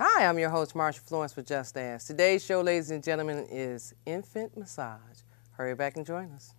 Hi, I'm your host, Marsha Florence with Just Ask. Today's show, ladies and gentlemen, is infant massage. Hurry back and join us.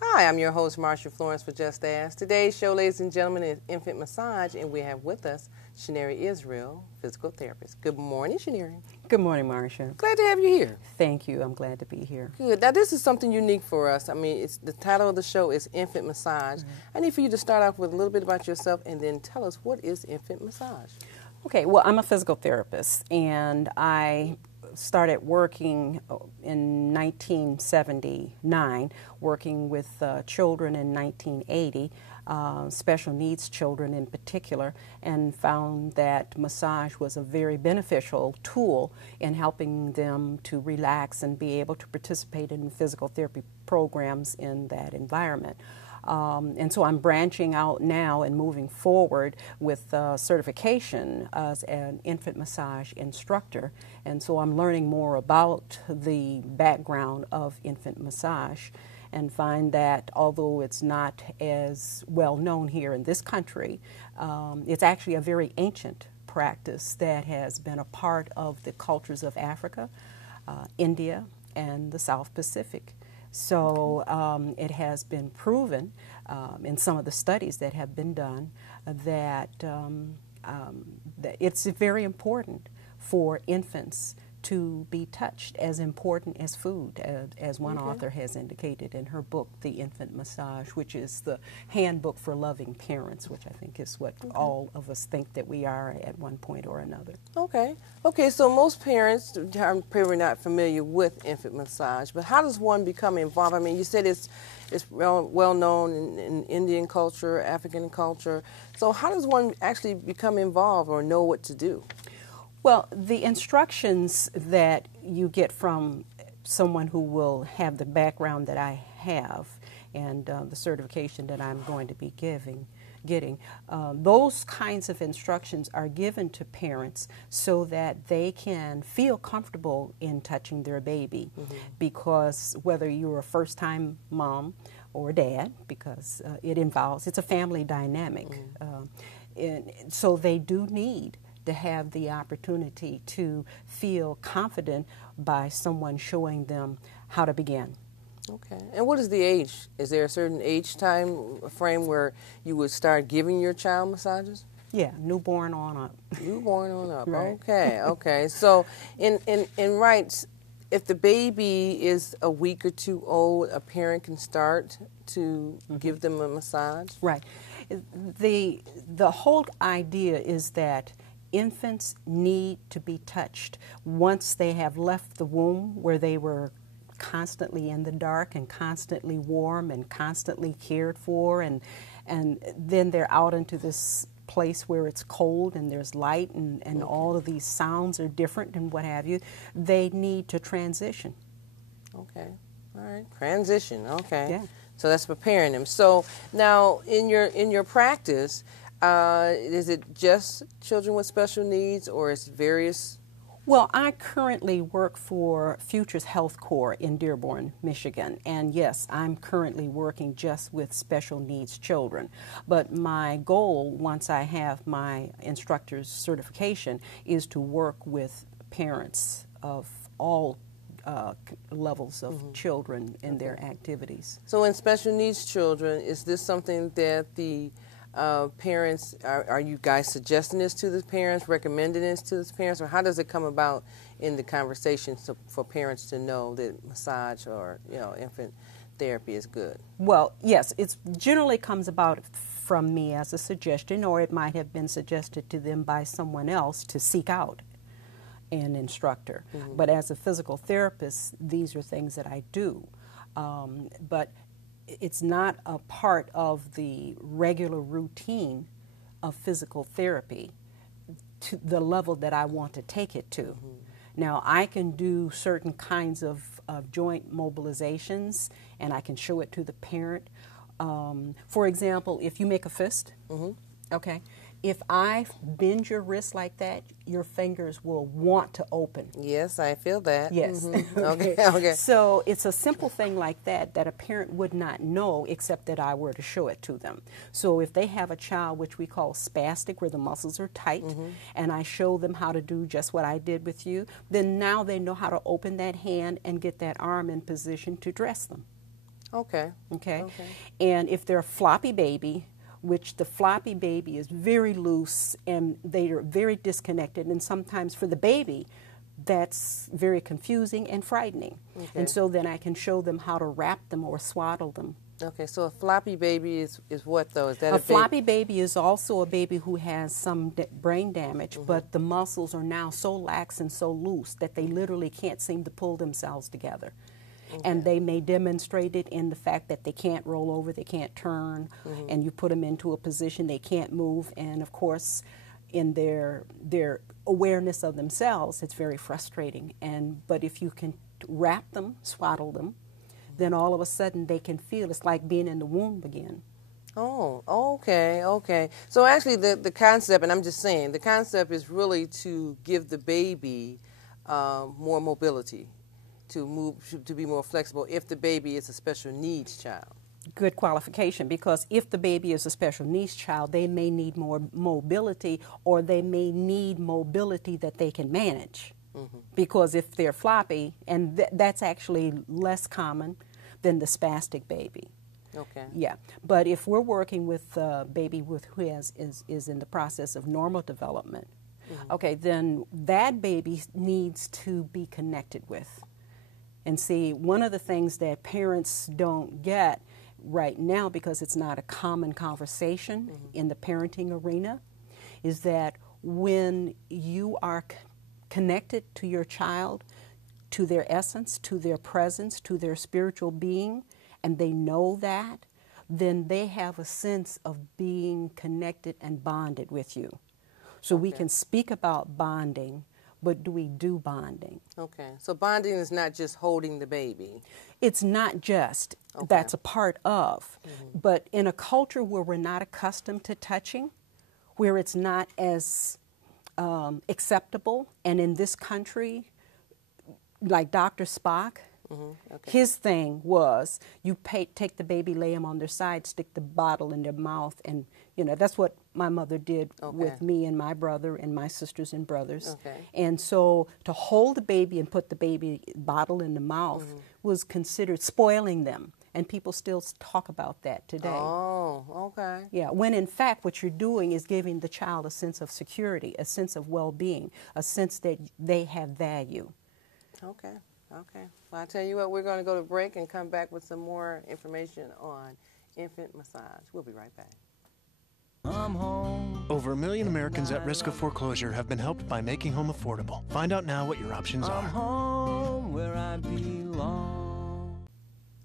Hi, I'm your host, Marsha Florence with Just Ask. Today's show, ladies and gentlemen, is infant massage, and we have with us Chenyere Yisrael, physical therapist. Good morning, Chenyere. Good morning, Marsha. Glad to have you here. Thank you. I'm glad to be here. Good. Now, this is something unique for us. I mean, the title of the show is Infant Massage. I need for you to start off with a little bit about yourself and then tell us, what is infant massage? Okay, well, I'm a physical therapist, and I started working in 1979, working with children in 1980, special needs children in particular, and found that massage was a very beneficial tool in helping them to relax and be able to participate in physical therapy programs in that environment. And so I'm branching out now and moving forward with certification as an infant massage instructor. And so I'm learning more about the background of infant massage and find that although it's not as well known here in this country, it's actually a very ancient practice that has been a part of the cultures of Africa, India, and the South Pacific. So it has been proven in some of the studies that have been done that, that it's very important for infants to be touched, as important as food, as one author has indicated in her book, The Infant Massage, which is the handbook for loving parents, which I think is what all of us think that we are at one point or another. Okay, so most parents are probably not familiar with infant massage, but how does one become involved? I mean, you said it's well known in Indian culture, African culture, so how does one actually become involved or know what to do? Well, the instructions that you get from someone who will have the background that I have and the certification that I'm going to be getting, those kinds of instructions are given to parents so that they can feel comfortable in touching their baby. Because whether you're a first-time mom or dad, because it's a family dynamic, and so they do need to have the opportunity to feel confident by someone showing them how to begin. Okay. And what is the age? Is there a certain age time frame where you would start giving your child massages? Yeah, newborn on up. Newborn on up. Right. Okay. So in rights, if the baby is a week or two old, a parent can start to give them a massage? Right. The whole idea is that infants need to be touched once they have left the womb, where they were constantly in the dark and constantly warm and constantly cared for, and then they're out into this place where it's cold and there's light and all of these sounds are different and what have you. They need to transition. Okay. All right. Transition. Okay. Yeah. So that's preparing them. So now in your practice, is it just children with special needs, or is it various? Well, I currently work for Futures Health Corps in Dearborn, Michigan, and yes, I'm currently working just with special needs children. But my goal, once I have my instructor's certification, is to work with parents of all levels of children in their activities. So in special needs children, is this something that the parents, are you guys suggesting this to the parents, recommending this to the parents, or how does it come about in the conversation for parents to know that massage or infant therapy is good? Well, yes, it generally comes about from me as a suggestion, or it might have been suggested to them by someone else to seek out an instructor. But as a physical therapist, these are things that I do. But it's not a part of the regular routine of physical therapy to the level that I want to take it to. Now, I can do certain kinds of joint mobilizations, and I can show it to the parent. For example, if you make a fist, okay, if I bend your wrist like that, your fingers will want to open. Yes, I feel that. Yes. Okay. Okay. So it's a simple thing like that a parent would not know except that I were to show it to them. So if they have a child which we call spastic, where the muscles are tight, and I show them how to do just what I did with you, then now they know how to open that hand and get that arm in position to dress them. Okay. Okay? And if they're a floppy baby, which the floppy baby is very loose and they are very disconnected, and sometimes for the baby that's very confusing and frightening. And so then I can show them how to wrap them or swaddle them. Okay, so a floppy baby is what though? Is that a floppy baby is also a baby who has some brain damage, but the muscles are now so lax and so loose that they literally can't seem to pull themselves together. And they may demonstrate it in the fact that they can't roll over, they can't turn, and you put them into a position they can't move. And of course, in their awareness of themselves, it's very frustrating. But if you can wrap them, swaddle them, then all of a sudden they can feel it's like being in the womb again. Oh, okay, okay. So actually the concept, and I'm just saying, the concept is really to give the baby more mobility, to be more flexible if the baby is a special needs child. Good qualification, because if the baby is a special needs child, they may need more mobility, or they may need mobility that they can manage. Because if they're floppy, and that's actually less common than the spastic baby. Okay. Yeah, but if we're working with a baby who is in the process of normal development, okay, then that baby needs to be connected with. And see, one of the things that parents don't get right now, because it's not a common conversation in the parenting arena, is that when you are connected to your child, to their essence, to their presence, to their spiritual being, and they know that, then they have a sense of being connected and bonded with you. So we can speak about bonding, but do we do bonding? Okay. So bonding is not just holding the baby. It's not just. That's a part of. But in a culture where we're not accustomed to touching, where it's not as acceptable, and in this country, like Dr. Spock, his thing was you take the baby, lay them on their side, stick the bottle in their mouth, and that's what my mother did with me and my brother and my sisters and brothers. And so to hold the baby and put the baby bottle in the mouth was considered spoiling them, and people still talk about that today. Oh, okay. Yeah, when in fact what you're doing is giving the child a sense of security, a sense of well-being, a sense that they have value. Okay. Okay. Well, I tell you what, we're going to go to break and come back with some more information on infant massage. We'll be right back. Over 1 million Americans at risk of foreclosure have been helped by making home affordable. Find out now what your options are. Home where I belong.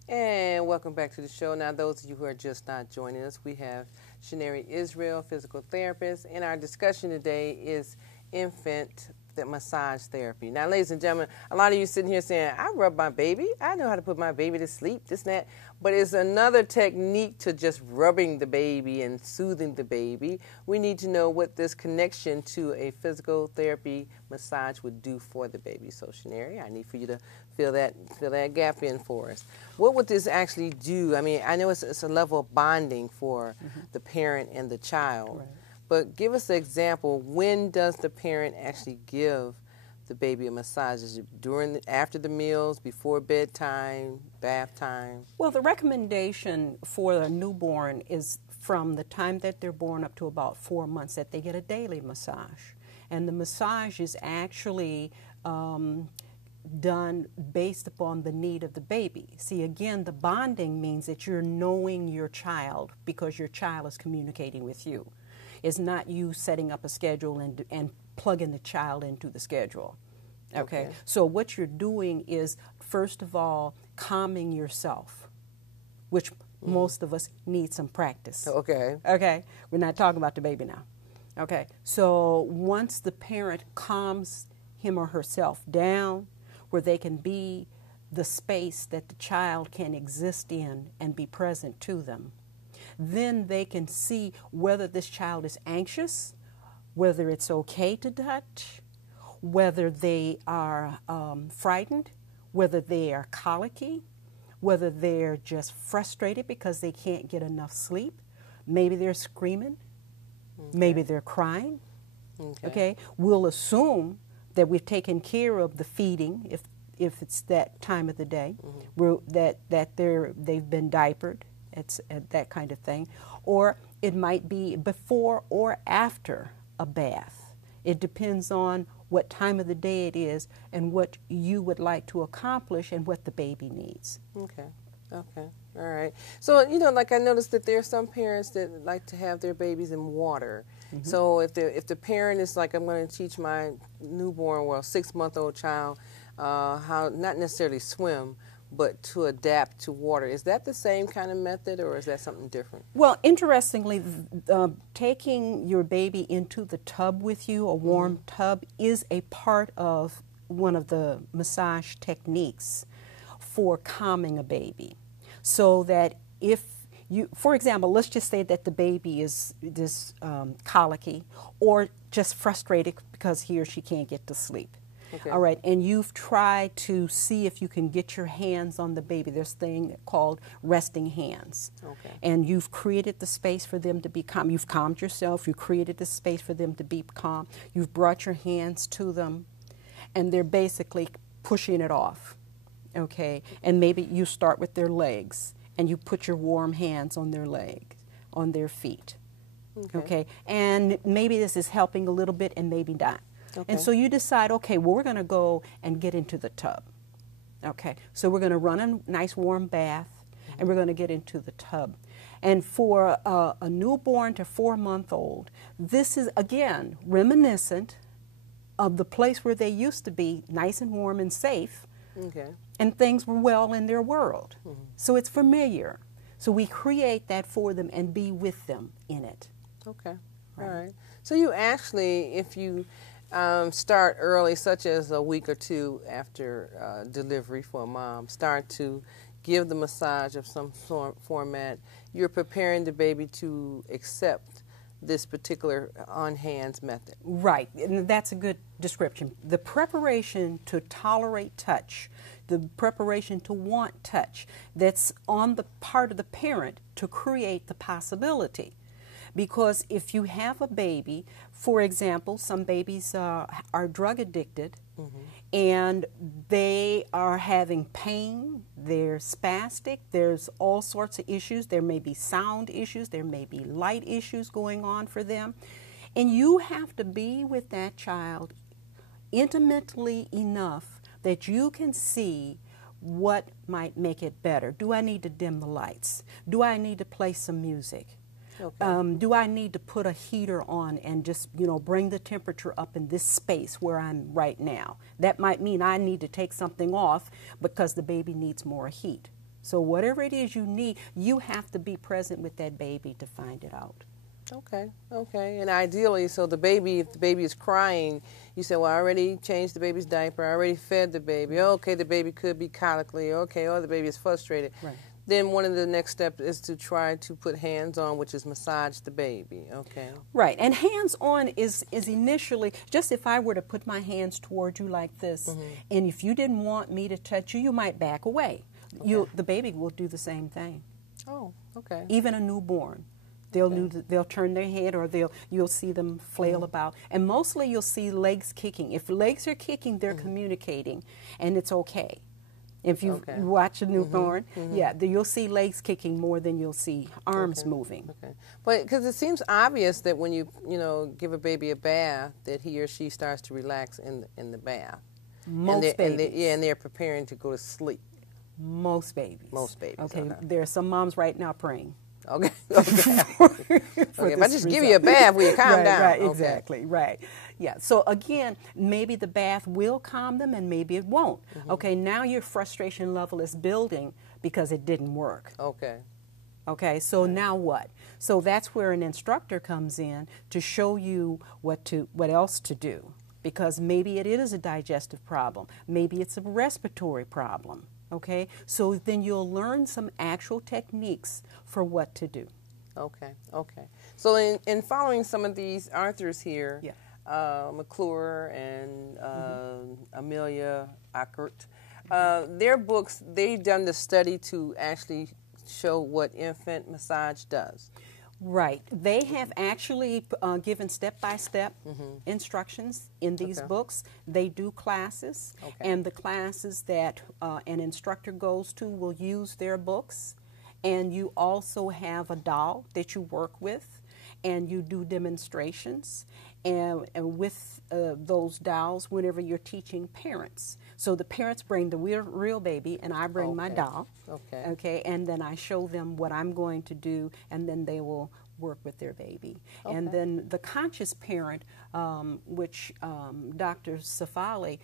And welcome back to the show. Now, those of you who are just not joining us, we have Chenyere Yisrael, physical therapist, and our discussion today is infant massage therapy. Now, ladies and gentlemen, a lot of you sitting here saying, I rub my baby. I know how to put my baby to sleep, this and that. But it's another technique to just rubbing the baby and soothing the baby. We need to know what this connection to a physical therapy massage would do for the baby. So, Chenyere, I need for you to fill that gap in for us. What would this actually do? I mean, I know it's a level of bonding for the parent and the child. Right. But give us an example. When does the parent actually give the baby a massage? Is it after the meals, before bedtime, bath time? Well, the recommendation for a newborn is from the time that they're born up to about 4 months that they get a daily massage. And the massage is actually done based upon the need of the baby. See, again, the bonding means that you're knowing your child because your child is communicating with you. It's not you setting up a schedule and plugging the child into the schedule. Okay? So what you're doing is, first of all, calming yourself, which most of us need some practice. Okay. Okay? We're not talking about the baby now. Okay, so once the parent calms him or herself down, where they can be the space that the child can exist in and be present to them, then they can see whether this child is anxious, whether it's okay to touch, whether they are frightened, whether they are colicky, whether they're just frustrated because they can't get enough sleep. Maybe they're screaming. Okay. Maybe they're crying. Okay. We'll assume that we've taken care of the feeding if it's that time of the day, that they've been diapered, it's that kind of thing. Or it might be before or after a bath. It depends on what time of the day it is and what you would like to accomplish and what the baby needs. Okay. Okay. All right. So, like I noticed that there are some parents that like to have their babies in water. Mm-hmm. So if the parent is like, I'm going to teach my newborn, 6-month-old child how not necessarily swim, but to adapt to water. Is that the same kind of method, or is that something different? Well, interestingly, taking your baby into the tub with you, a warm tub, is a part of one of the massage techniques for calming a baby. So that if you, for example, let's just say that the baby is colicky or just frustrated because he or she can't get to sleep. Okay. All right, and you've tried to see if you can get your hands on the baby. There's a thing called resting hands. Okay. And you've created the space for them to be calm. You've calmed yourself. You created the space for them to be calm. You've brought your hands to them, and they're basically pushing it off. Okay, and maybe you start with their legs, and you put your warm hands on their legs, on their feet. Okay, and maybe this is helping a little bit, and maybe not. Okay. And so you decide, okay, well, we're going to go and get into the tub. Okay, so we're going to run a nice warm bath, and we're going to get into the tub. And for a newborn to 4-month-old, this is, again, reminiscent of the place where they used to be, nice and warm and safe, and things were well in their world. So it's familiar. So we create that for them and be with them in it. Okay, all right. So you actually, if you start early, such as a week or two after delivery for a mom, start to give the massage of some format, you're preparing the baby to accept this particular on-hands method. Right, and that's a good description. The preparation to tolerate touch, the preparation to want touch, that's on the part of the parent to create the possibility. Because if you have a baby, for example, some babies are drug addicted, and they are having pain, they're spastic, there's all sorts of issues. There may be sound issues, there may be light issues going on for them. And you have to be with that child intimately enough that you can see what might make it better. Do I need to dim the lights? Do I need to play some music? Okay. Do I need to put a heater on and just, bring the temperature up in this space where I'm right now? That might mean I need to take something off because the baby needs more heat. So whatever it is you need, you have to be present with that baby to find it out. Okay, okay. And ideally, so if the baby is crying, you say, well, I already changed the baby's diaper, I already fed the baby. Okay, the baby could be colically, okay, or the baby is frustrated. Right. Then one of the next steps is to try to put hands on, which is massage the baby, okay? Right, and hands on is initially, just if I were to put my hands toward you like this, and if you didn't want me to touch you, you might back away. Okay. The baby will do the same thing. Oh, okay. Even a newborn. They'll turn their head, or you'll see them flail about. And mostly you'll see legs kicking. If legs are kicking, they're communicating, and it's okay. If you watch a newborn, you'll see legs kicking more than you'll see arms moving. Okay, but because it seems obvious that when you give a baby a bath, that he or she starts to relax in the bath. Most babies, and they're preparing to go to sleep. Most babies. Most babies. Okay, there are some moms right now praying. Okay. If I just give you a bath, will you calm down? Right, exactly, right. Yeah, so again, maybe the bath will calm them and maybe it won't. Okay, now your frustration level is building because it didn't work. Okay. Okay, so now what? So that's where an instructor comes in to show you what else to do, because maybe it is a digestive problem, maybe it's a respiratory problem. Okay, so then you'll learn some actual techniques for what to do. Okay, okay. So in following some of these authors here, Yeah. McClure and Amelia Eckert, their books, they've done the study to actually show what infant massage does. Right. They have actually given step-by-step instructions in these books. They do classes, and the classes that an instructor goes to will use their books. And you also have a doll that you work with, and you do demonstrations and with those dolls whenever you're teaching parents. So the parents bring the real baby, and I bring my doll. Okay. Okay, and then I show them what I'm going to do, and then they will work with their baby. Okay. And then the conscious parent, which Dr. Safali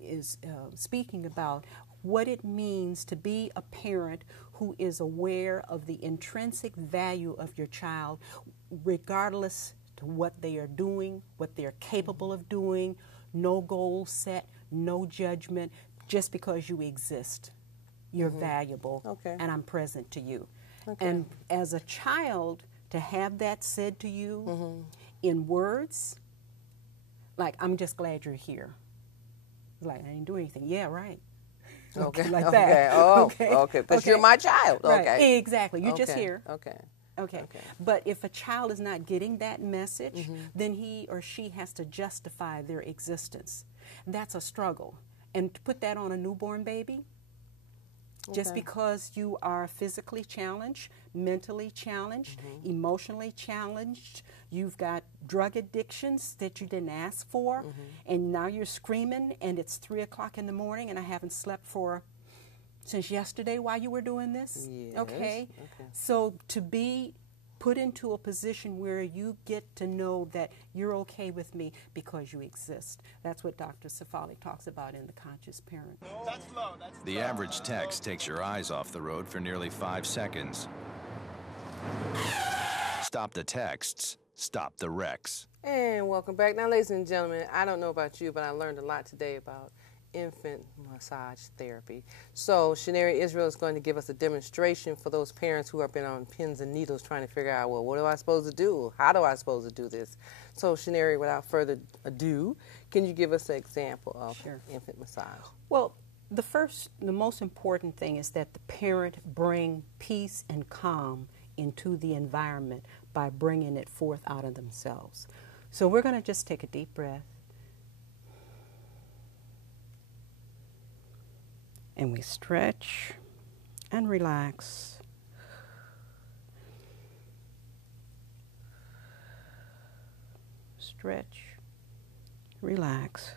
is speaking about, what it means to be a parent who is aware of the intrinsic value of your child, regardless to what they are doing, what they're capable of doing, no goal set, no judgment, just because you exist. You're valuable, and I'm present to you. Okay. And as a child, to have that said to you in words, like, I'm just glad you're here. Like, I didn't do anything. Yeah, right. Okay. Like okay. that. Oh, okay. okay. Because you're my child. Right. Okay. Exactly. You're just here. Okay. Okay. But if a child is not getting that message, then he or she has to justify their existence. That's a struggle. And to put that on a newborn baby, just because you are physically challenged, mentally challenged, emotionally challenged, you've got drug addictions that you didn't ask for, and now you're screaming, and it's 3 o'clock in the morning, and I haven't slept since yesterday while you were doing this. Yes. Okay? So to be put into a position where you get to know that you're okay with me because you exist. That's what Dr. Safali talks about in The Conscious Parent. The average text takes your eyes off the road for nearly 5 seconds. Stop the texts. Stop the wrecks. And welcome back. Now, ladies and gentlemen, I don't know about you, but I learned a lot today about infant massage therapy. So Chenyere Yisrael is going to give us a demonstration for those parents who have been on pins and needles trying to figure out, well, what am I supposed to do? How do I supposed to do this? So Chenyere, without further ado, can you give us an example of infant massage? Well, the most important thing is that the parent bring peace and calm into the environment by bringing it forth out of themselves. So we're going to just take a deep breath. And we stretch and relax. Stretch, relax.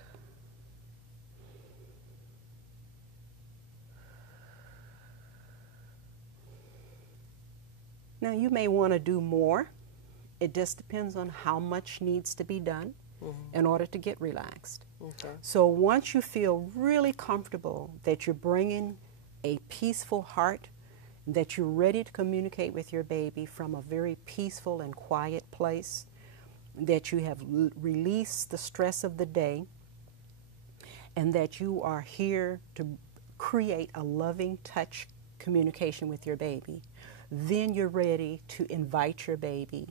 Now you may want to do more. It just depends on how much needs to be done in order to get relaxed. Okay. So once you feel really comfortable that you're bringing a peaceful heart, that you're ready to communicate with your baby from a very peaceful and quiet place, that you have released the stress of the day, and that you are here to create a loving touch communication with your baby, then you're ready to invite your baby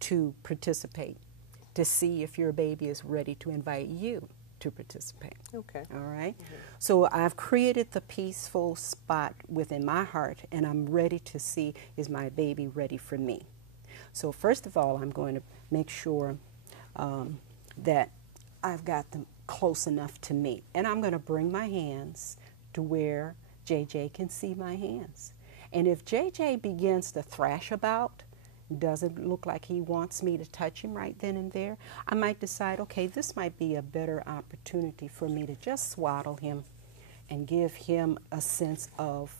to participate, to see if your baby is ready to invite you to participate. Okay. All right? So I've created the peaceful spot within my heart, and I'm ready to see, is my baby ready for me? So first of all, I'm going to make sure that I've got them close enough to me. And I'm going to bring my hands to where JJ can see my hands. And if JJ begins to thrash about, doesn't look like he wants me to touch him right then and there, I might decide, okay, this might be a better opportunity for me to just swaddle him and give him a sense of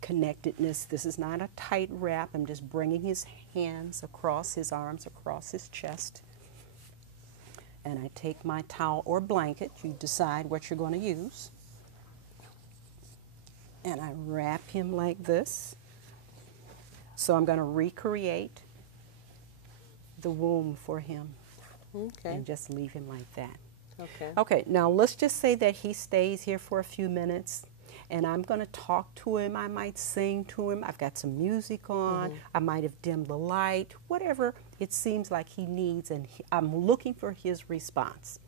connectedness. This is not a tight wrap. I'm just bringing his hands across his arms, across his chest. And I take my towel or blanket, you decide what you're going to use, and I wrap him like this. So I'm going to recreate the womb for him. Okay. And just leave him like that. Okay. Okay, now let's just say that he stays here for a few minutes, and I'm going to talk to him. I might sing to him. I've got some music on. I might have dimmed the light, whatever it seems like he needs, and I'm looking for his response.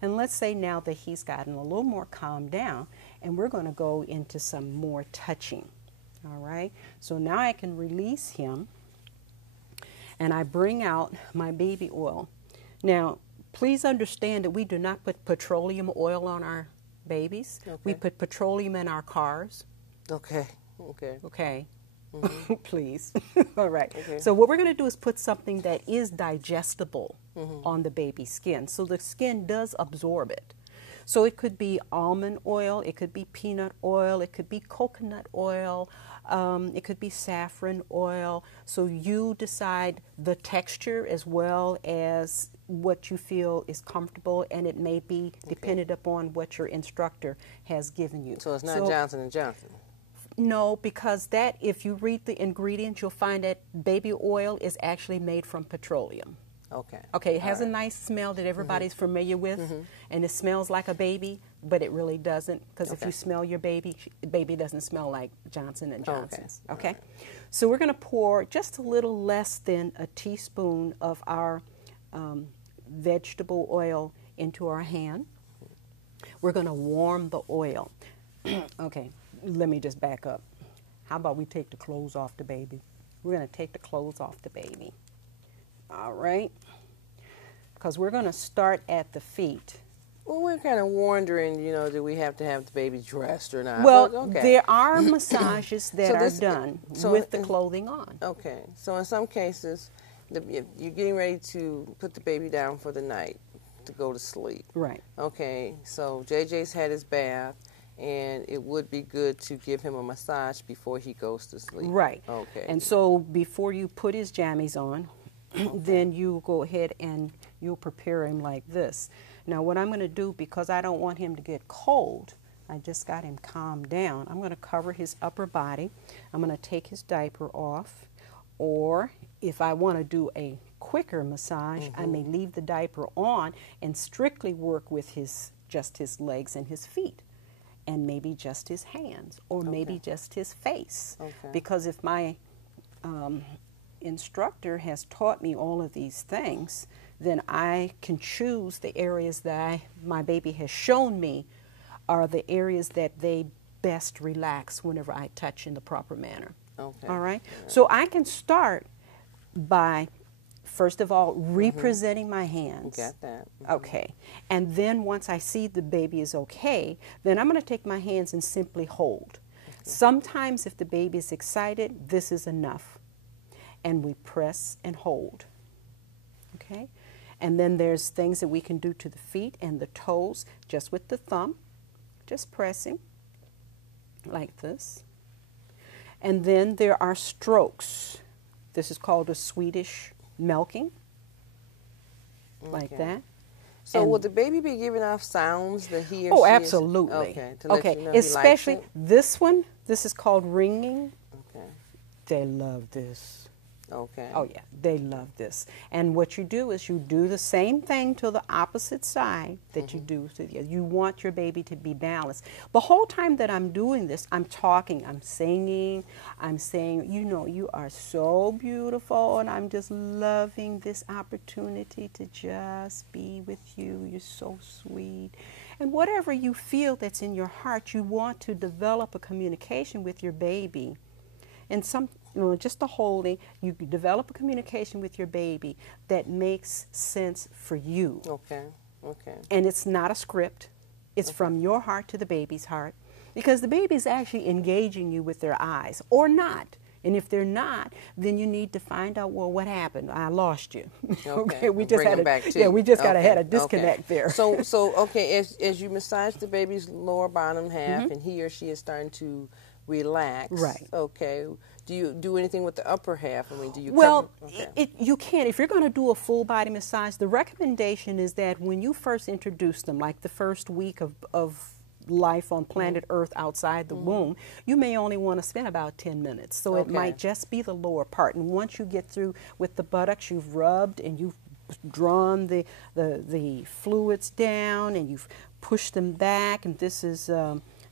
And let's say now that he's gotten a little more calmed down, and we're going to go into some more touching. All right, so now I can release him, and I bring out my baby oil. Now, please understand that we do not put petroleum oil on our babies. Okay. We put petroleum in our cars. Okay. Okay. Okay. Please. All right. Okay. So what we're going to do is put something that is digestible on the baby's skin, so the skin does absorb it. So it could be almond oil, it could be peanut oil, it could be coconut oil, it could be saffron oil. So you decide the texture as well as what you feel is comfortable, and it may be dependent upon what your instructor has given you. So it's not Johnson & Johnson? No, because that, if you read the ingredients, you'll find that baby oil is actually made from petroleum. Okay. Okay, it has a nice smell that everybody's familiar with, and it smells like a baby, but it really doesn't, because if you smell your baby, baby doesn't smell like Johnson & Johnson's. Okay? So we're going to pour just a little less than a teaspoon of our vegetable oil into our hand. We're going to warm the oil. Okay, let me just back up. How about we take the clothes off the baby? We're going to take the clothes off the baby. All right, because we're going to start at the feet. Well, we're kind of wondering, you know, do we have to have the baby dressed or not? Well, But, okay. there are massages that So this- are done so with the in- clothing on. Okay, so in some cases, if you're getting ready to put the baby down for the night to go to sleep. Right. Okay, so JJ's had his bath, and it would be good to give him a massage before he goes to sleep. Right. Okay. And so before you put his jammies on, then you go ahead and you'll prepare him like this. Now what I'm going to do, because I don't want him to get cold, I just got him calmed down. I'm going to cover his upper body. I'm going to take his diaper off, or if I want to do a quicker massage, I may leave the diaper on and strictly work with just his legs and his feet, and maybe just his hands, or maybe just his face. Okay. Because if my instructor has taught me all of these things, then I can choose the areas that my baby has shown me are the areas that they best relax whenever I touch in the proper manner. Okay. All right? So I can start by, first of all, representing my hands. Got that. Okay. And then once I see the baby is okay, then I'm going to take my hands and simply hold. Sometimes if the baby is excited, this is enough. And we press and hold. Okay? And then there's things that we can do to the feet and the toes, just with the thumb, just pressing like this. And then there are strokes. This is called a Swedish milking, like that. So And- will the baby be giving off sounds that he or Oh, she absolutely. is? Okay, to let Okay, you know he especially likes it? this one. This is called ringing. Okay. They love this. Okay. Oh yeah, they love this. And what you do is you do the same thing to the opposite side that you do to the other. You want your baby to be balanced. The whole time that I'm doing this, I'm talking, I'm singing, I'm saying, you know, you are so beautiful, and I'm just loving this opportunity to just be with you. You're so sweet. And whatever you feel that's in your heart, you want to develop a communication with your baby. And just the holding, you develop a communication with your baby that makes sense for you. Okay. Okay. And it's not a script. It's from your heart to the baby's heart, because the baby's actually engaging you with their eyes, or not. And if they're not, then you need to find out, well, what happened? I lost you. Okay. We just Bring had them back to yeah, you. we just Okay. had a disconnect there. So okay, as you massage the baby's lower bottom half, and he or she is starting to relax. Right. Okay. Do you do anything with the upper half? I mean, do you? Well, cover? Okay. you can. If you're going to do a full body massage, the recommendation is that when you first introduce them, like the first week of life on planet Earth outside the womb, you may only want to spend about 10 minutes. So it might just be the lower part. And once you get through with the buttocks, you've rubbed and you've drawn the fluids down and you've pushed them back. And this is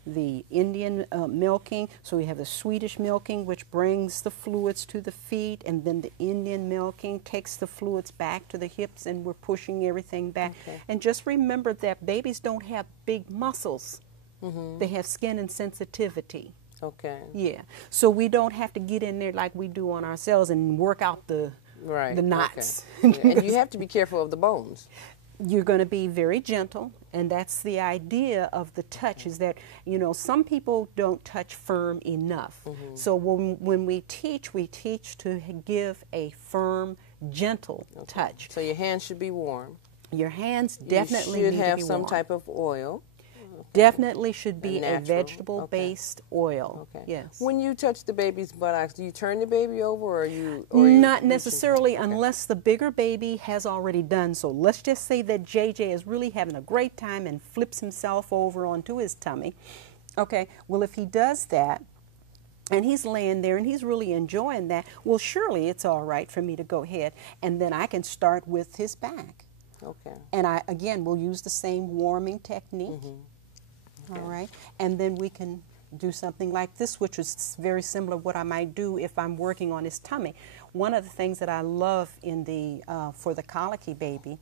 the Indian milking. So we have the Swedish milking, which brings the fluids to the feet, and then the Indian milking takes the fluids back to the hips, and we're pushing everything back. And just remember that babies don't have big muscles. They have skin and sensitivity. Yeah. So we don't have to get in there like we do on ourselves and work out the knots. And you have to be careful of the bones. You're going to be very gentle, and that's the idea of the touch, is that, you know, some people don't touch firm enough. So when we teach to give a firm, gentle touch. So your hands should be warm. Your hands definitely should need have to be some warm. type of oil. Definitely should be a natural. vegetable-based oil. Yes. When you touch the baby's buttocks, do you turn the baby over, or you? Not necessarily, unless the bigger baby has already done so. Let's just say that JJ is really having a great time and flips himself over onto his tummy. Okay. Well, if he does that, and he's laying there and he's really enjoying that, well, surely it's all right for me to go ahead, and then I can start with his back. And I, again, will use the same warming technique. All right, and then we can do something like this, which is very similar to what I might do if I'm working on his tummy. One of the things that I love in the for the colicky baby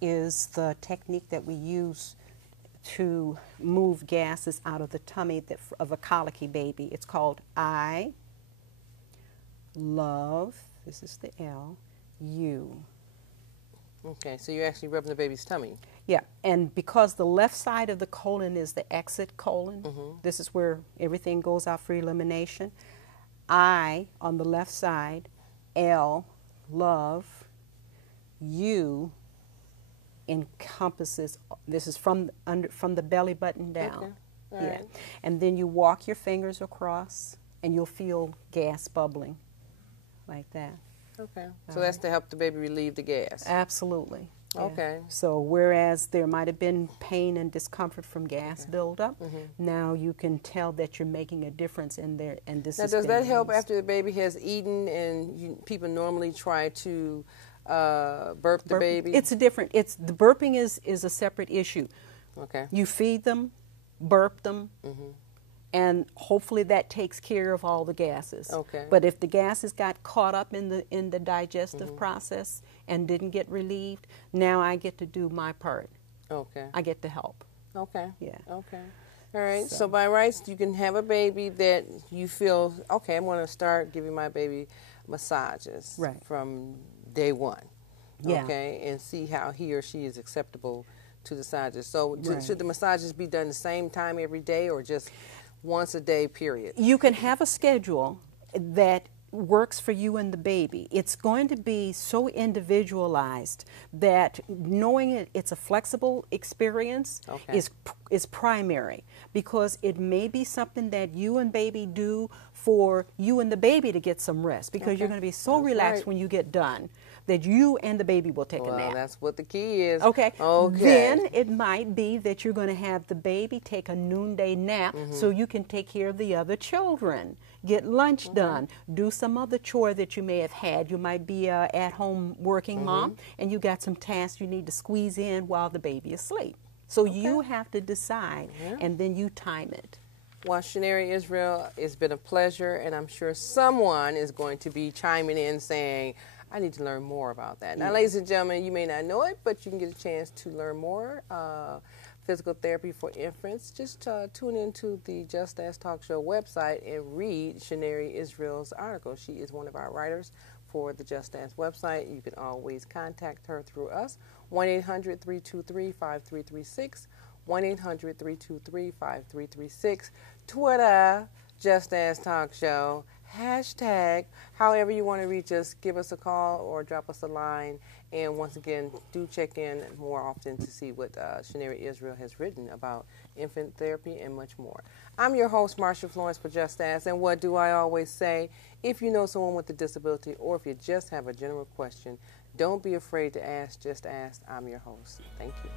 is the technique that we use to move gases out of the tummy of a colicky baby. It's called I love, this is the L, you. Okay, so you're actually rubbing the baby's tummy. Yeah, and because the left side of the colon is the exit colon, this is where everything goes out for elimination. I, on the left side, L, love, you, encompasses, this is from the belly button down. Right. And then you walk your fingers across, and you'll feel gas bubbling, like that. So that's to help the baby relieve the gas. Absolutely. Okay. So whereas there might have been pain and discomfort from gas buildup, now you can tell that you're making a difference in there. And this now, does that help after the baby has eaten, and people normally try to burp the baby? It's a different. It's the burping is a separate issue. Okay. You feed them, burp them. And hopefully that takes care of all the gases. Okay. But if the gases got caught up in the digestive process and didn't get relieved, now I get to do my part. Okay. I get to help. Okay. Yeah. Okay. All right. So by rights, you can have a baby that you feel, okay, I'm going to start giving my baby massages from day one. Yeah. Okay. And see how he or she is acceptable to the massages. So should the massages be done the same time every day, or just once a day, period? You can have a schedule that works for you and the baby. It's going to be so individualized that knowing it's a flexible experience is primary, because it may be something that you and baby do for you and the baby to get some rest, because you're going to be so relaxed when you get done that you and the baby will take a nap. That's what the key is. Okay. Then it might be that you're going to have the baby take a noonday nap so you can take care of the other children, get lunch done, do some other chore that you may have had. You might be a at-home working mom, and you got some tasks you need to squeeze in while the baby is asleep. So you have to decide, and then you time it. Well, Chenyere Yisrael, it's been a pleasure, and I'm sure someone is going to be chiming in saying, I need to learn more about that. Now, ladies and gentlemen, you may not know it, but you can get a chance to learn more. Physical therapy for infants. Just tune into the Just Ask Talk Show website and read Chenyere Yisrael's article. She is one of our writers for the Just Ask website. You can always contact her through us, 1-800-323-5336, 1-800-323-5336, Twitter, Just Ask Talk Show, hashtag, however you want to reach us, give us a call or drop us a line. And once again, do check in more often to see what Chenyere Yisrael has written about infant therapy and much more. I'm your host, Marsha Florence, for Just Ask. And what do I always say? If you know someone with a disability, or if you just have a general question, don't be afraid to ask. Just ask. I'm your host. Thank you.